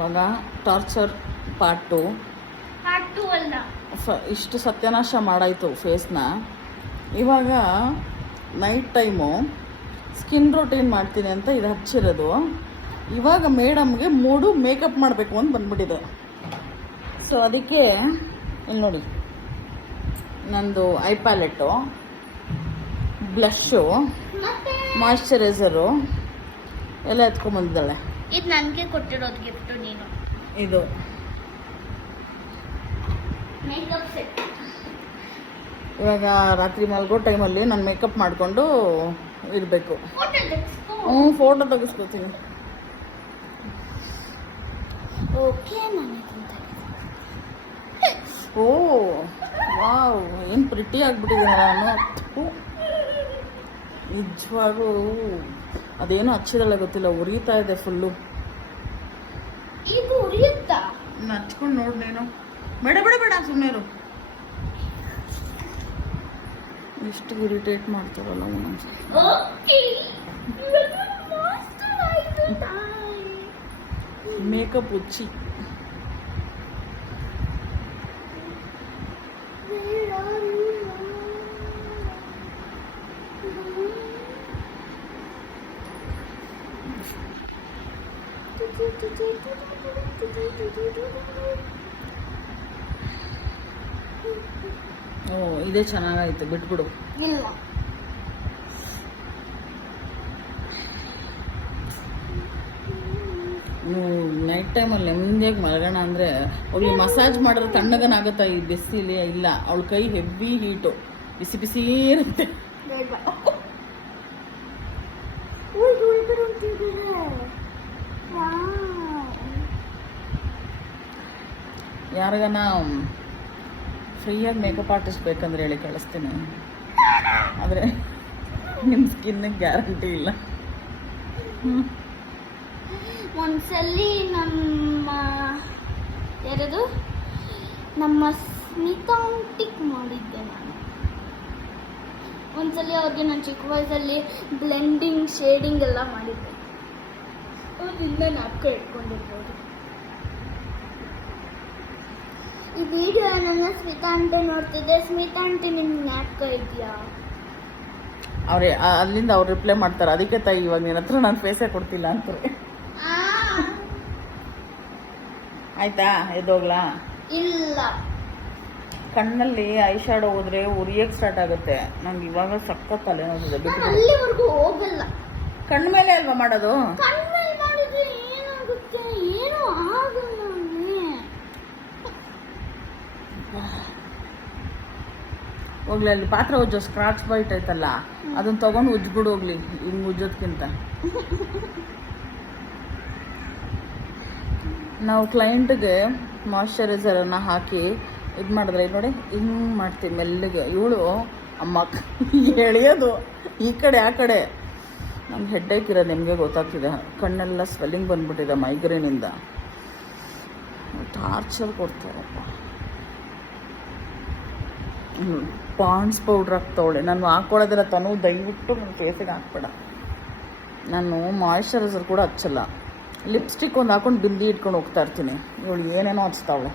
ಇವಾಗ torture part 2 ಅಲ್ಲ, ಇಷ್ಟು ಸತ್ಯನಾಶ ಮಾಡಾಯಿತು ಫೇಸ್ನ. ಇವಾಗ ನೈಟ್ ಟೈಮು ಸ್ಕಿನ್ ರೋಟೀನ್ ಮಾಡ್ತೀನಿ ಅಂತ ಇದು ಹಚ್ಚಿರೋದು. ಇವಾಗ ಮೇಡಮ್ಗೆ ಮೂಡು ಮೇಕಪ್ ಮಾಡಬೇಕು ಅಂತ ಬಂದ್ಬಿಟ್ಟಿದೆ. ಸೊ ಅದಕ್ಕೆ ಇಲ್ಲಿ ನೋಡಿ, ನಂದು ಐ ಪ್ಯಾಲೆಟು, ಬ್ಲಷ್ಷು, ಮಾಯ್ಶ್ಚರೈಸರು ಎಲ್ಲ ಎತ್ಕೊಂಡ್ಬಂದಿದ್ದಾಳೆ. ಇದು ನನಗೆ ಕೊಟ್ಟಿರೋದು ಗಿಫ್ಟು. ನೀನು ಇದು ಮೇಕಪ್ ಸೆಟ್. ಇವಾಗ ರಾತ್ರಿ ಮಲ್ಗೋ ಟೈಮಲ್ಲಿ ನಾನು ಮೇಕಪ್ ಮಾಡಿಕೊಂಡು ಇರಬೇಕು. ಫೋಟೋ ತೆಗಿಸ್ಕೊತೀನಿ. ಓಕೆ, ಓ ವಾವ್, ಏನು ಪ್ರಿಟಿ ಆಗಿಬಿಟ್ಟಿದ್ದೀನಿ ನಾನು. ನಿಜವಾಗೂ ಅದೇನೋ ಹಚ್ಚಿದಲ್ಲ ಗೊತ್ತಿಲ್ಲ, ಉರಿತಾ ಇದೆ ಫುಲ್ಲು. ಇದು ಉರಿಯುತ್ತಾ? ಹಚ್ಕೊಂಡು ನೋಡಿ ನೀನು. ಬೇಡ ಬೇಡ ಬೇಡ, ಸುಮ್ಮನೆ ಎಷ್ಟು ಇರಿಟೇಟ್ ಮಾಡ್ತಾರಲ್ಲ ಒಂದೊಂದು. ಮೇಕಪ್ ಹುಚ್ಚಿ. ಓ, ಇದೇ ಚೆನ್ನಾಗಾಯ್ತು, ಬಿಟ್ಬಿಡು. ಇಲ್ಲ, ನೈಟ್ ಟೈಮಲ್ಲಿ ನೆಮ್ಮದಿಯಾಗಿ ಮಲಗೋಣ ಅಂದರೆ ಅವಳಿಗೆ ಮಸಾಜ್ ಮಾಡಿದ್ರೆ ತಣ್ಣಗನಾಗುತ್ತಾ ಈ ಬಿಸಿಲಿ? ಇಲ್ಲ, ಅವಳ ಕೈ ಹೆವಿ ಹೀಟು, ಬಿಸಿ ಬಿಸಿ ಇರುತ್ತೆ. ಯಾರಿಗಾನ ಫ್ರೀಯಾಗಿ ಮೇಕಪ್ ಆರ್ಟಿಸ್ಟ್ ಬೇಕಂದ್ರೆ ಹೇಳಿ ಕಳಿಸ್ತೀನಿ. ಆದರೆ ನಿಮ್ಮ ಸ್ಕಿನ್ನಿಗೆ ಗ್ಯಾರಂಟಿ ಇಲ್ಲ. ಒಂದ್ಸಲಿ ನಮ್ಮ ಸ್ಮಿತಾ ಆಂಟಿಗೆ ಮಾಡಿದ್ದೆ ನಾನು. ಒಂದ್ಸಲಿ ಅವ್ರಿಗೆ ನಾನು ಚಿಕ್ಕ ವಯಸ್ಸಲ್ಲಿ ಬ್ಲೆಂಡಿಂಗ್, ಶೇಡಿಂಗ್ ಎಲ್ಲ ಮಾಡಿದ್ದೆ. ಅದರಿಂದ ನಾಟಕ ಇಟ್ಕೊಂಡಿರ್ಬೋದು. ಈ ವಿಡಿಯೋ ನನ್ನ ಸ್ಮಿತಾ ಆಂಟಿ ನೋಡ್ತಿದ್ದೆ. ಸ್ಮಿತಾ ಆಂಟಿ, ನಿಮ್ಗೆ ನಾಟಕ ಇದೆಯಾ? ಅಲ್ಲಿಂದ ಅವ್ರು ರಿಪ್ಲೈ ಮಾಡ್ತಾರೆ, ಅದಕ್ಕೆ ತಾಯಿ ಇವಾಗ ನಿನ್ನ ಹತ್ರ ನಾನು ಫೇಸೇ ಕೊಡ್ತಿಲ್ಲ ಅಂತಾರೆ. ಆಯ್ತಾ, ಎದ್ದೋಗ್ಲಾ? ಇಲ್ಲ, ಕಣ್ಣಲ್ಲಿ ಐ ಶಾಡೋ ಹೋದ್ರೆ ಉರಿಯಕ್ಕೆ ಸ್ಟಾರ್ಟ್ ಆಗುತ್ತೆ. ನಂಗೆ ಇವಾಗ ಸಖತ್ ತಲೆನೋವಿದೆ. ಬಿಟ್ಟು ಅಲ್ಲಿವರೆಗೂ ಹೋಗಲ್ಲ. ಕಣ್ಣ ಮೇಲೆ ಅಲ್ವಾ ಮಾಡೋದು? ಕಣ್ಮೇಲೆ ಮಾಡಿದ್ರೆ ಏನಾಗುತ್ತೆ? ಏನೂ ಆಗಲ್ಲ. ಹೋಗ್ಲಿ, ಅಲ್ಲಿ ಪಾತ್ರೆ ಉಜ್ಜೋ ಸ್ಕ್ರಾಚ್ ಬೈಟ್ ಐತಲ್ಲ, ಅದನ್ನ ತಗೊಂಡು ಉಜ್ಬಿಡು ಹೋಗ್ಲಿ, ಹಿಂಗೆ ಉಜ್ಜೋದ್ಕಿಂತ. ನಾವು ಕ್ಲೈಂಟ್ಗೆ ಮಾಯ್ಶ್ಚರೈಸರನ್ನು ಹಾಕಿ ಇದು ಮಾಡಿದ್ರೆ ನೋಡಿ, ಹಿಂಗೆ ಮಾಡ್ತೀವಿ ಮೆಲ್ಲಿಗೆ. ಇವಳು ಅಮ್ಮ ಎಳೆಯೋದು ಈ ಕಡೆ ಆ ಕಡೆ. ನಮ್ಗೆ ಹೆಡ್ಡೇಕ್ ಇರೋದು ನಿಮಗೆ ಗೊತ್ತಾಗ್ತಿದೆ. ಕಣ್ಣೆಲ್ಲ ಸ್ವೆಲ್ಲಿಂಗ್ ಬಂದ್ಬಿಟ್ಟಿದೆ ಮೈಗ್ರೇನಿಂದ. ಟಾರ್ಚರ್ ಕೊಡ್ತಾರಪ್ಪ. ಪಾಂಡ್ಸ್ ಪೌಡ್ರ್ ಹಾಕ್ತವಳೆ. ನಾನು ಹಾಕ್ಕೊಳ್ಳೋದಿಲ್ಲ ತನು, ದಯವಿಟ್ಟು ನನ್ನ ಫೇಸಿಗೆ ಹಾಕ್ಬೇಡ. ನಾನು ಮಾಯ್ಶ್ಚರೈಸರ್ ಕೂಡ ಹಚ್ಚಲ್ಲ. ಲಿಪ್ಸ್ಟಿಕ್ ಒಂದು ಹಾಕೊಂಡು ಬಿಂದಿ ಇಟ್ಕೊಂಡು ಹೋಗ್ತಾ ಇರ್ತೀನಿ. ಇವಳು ಏನೇನೋ ಹಚ್ತಾವಳೆ.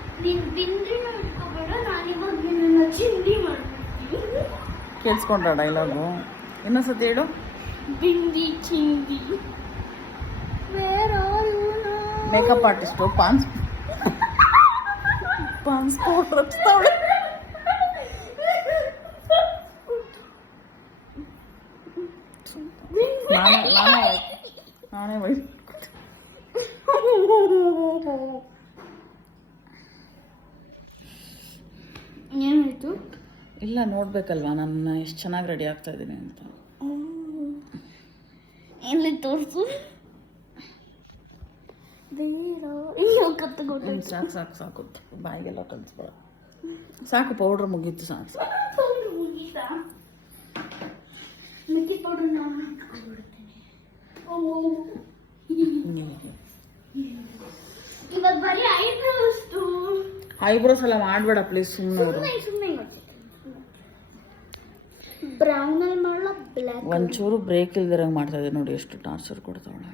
ಕೇಳಿಸ್ಕೊಂಡ್ರ ಡೈಲಾಗು? ಇನ್ನೊಂದ್ಸತಿ ಹೇಳು. ಬಿಂದಿ ಚಿಂದಿ. ಮೇಕಪ್ ಆರ್ಟಿಸ್ಟು ಪಾನ್ಸ್ ಪೌಡ್ರ್ ಹಚ್ತಾವಳೆ. ನಾನೇ ಬೈ. ಏನಾಯ್ತು? ಇಲ್ಲ, ನೋಡ್ಬೇಕಲ್ವಾ ನಾನು ಎಷ್ಟು ಚೆನ್ನಾಗಿ ರೆಡಿ ಆಗ್ತಾ ಇದ್ದೀನಿ ಅಂತ. ಎಲ್ಲಿ ತೋರಿಸು. ಸಾಕು ಸಾಕು ಸಾಕು, ಬಾಯಿಗೆಲ್ಲ ಕಲಿಸ್ಬೇಡ. ಸಾಕು, ಪೌಡ್ರ್ ಮುಗೀತು, ಸಾಕು. ಐಬ್ರೋಸ್ ಎಲ್ಲ ಮಾಡಬೇಡ ಪ್ಲೀಸ್, ಸುಮ್ಮನೆ. ಬ್ರೌನಲ್ಲಿ ಮಾಡಲ್ಲ, ಬ್ಲ್ಯಾಕ್. ಒಂಚೂರು ಬ್ರೇಕ್ ಇಲ್ದಿರಂಗೆ ಮಾಡ್ತಾ ಇದೆ ನೋಡಿ, ಎಷ್ಟು ಟಾರ್ಚರ್ ಕೊಡ್ತಾವಳೆ.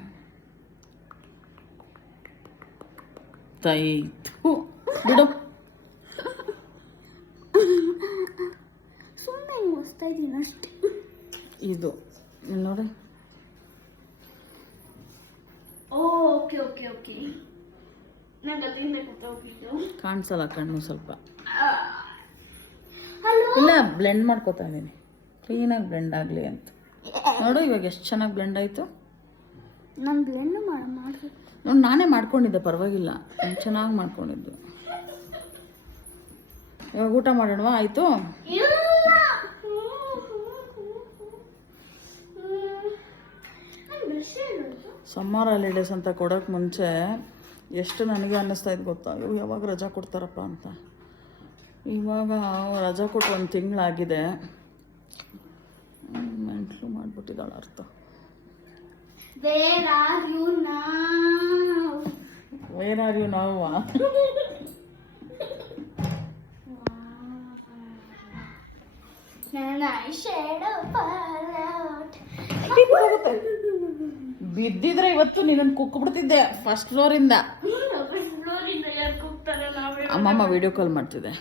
ತಾಯಿ ಥು, ಬಿಡು. ಸುಮ್ಮನೆ ಹಿಂಗೆ ಹೊಸ್ತಾ ಇದ್ದೀನಿ ಅಷ್ಟೇ. ಇದು ಇಲ್ಲಿ ನೋಡಿ. Okay okay okay. ನಂಗೆ ಅಲ್ಲಿಂದ ಗೊತ್ತಾಗ್ಬಿಟ್ಟು ಕಾಣಿಸಲ್ಲ ಕಣ್ಣು ಸ್ವಲ್ಪ. ಹಲೋ. ಇಲ್ಲ ಬ್ಲೆಂಡ್ ಮಾಡ್ಕೋತಾ ಇದ್ದೀನಿ, ಕ್ಲೀನಾಗಿ ಬ್ಲೆಂಡ್ ಆಗಲಿ ಅಂತ. ನೋಡು ಇವಾಗ ಎಷ್ಟು ಚೆನ್ನಾಗಿ ಬ್ಲೆಂಡ್ ಆಯಿತು. ನಾನು ಬ್ಲೆಂಡ್ ಮಾಡಿ ನೋಡಿ ನಾನೇ ಮಾಡ್ಕೊಂಡಿದ್ದೆ, ಪರವಾಗಿಲ್ಲ, ಚೆನ್ನಾಗಿ ಮಾಡ್ಕೊಂಡಿದ್ದು. ಇವಾಗ ಊಟ ಮಾಡೋಣವಾ? ಆಯಿತು. ಸಮ್ಮರ್ ಹಾಲಿಡೇಸ್ ಅಂತ ಕೊಡೋಕೆ ಮುಂಚೆ ಎಷ್ಟು ನನಗೆ ಅನ್ನಿಸ್ತಾ ಇದ್ದು ಗೊತ್ತಾ, ಇವ್ರು ಯಾವಾಗ ರಜಾ ಕೊಡ್ತಾರಪ್ಪ ಅಂತ. ಇವಾಗ ರಜಾ ಕೊಟ್ಟು 1 ತಿಂಗಳಾಗಿದೆ. ಮೆಂಟ್ಲು ಮಾಡಿಬಿಟ್ಟಿದ್ದಾಳೆ ಅರ್ಥ. Where are you now? Where are you now? ಬಿದ್ದಿದ್ರೆ ಇವತ್ತು ನೀನನ್ನು ಕುಕ್ಬಿಡ್ತಿದ್ದೆ ಫಸ್ಟ್ ಫ್ಲೋರಿಂದ. ಅಮ್ಮಮ್ಮ ವಿಡಿಯೋ ಕಾಲ್ ಮಾಡ್ತಿದ್ದೆ.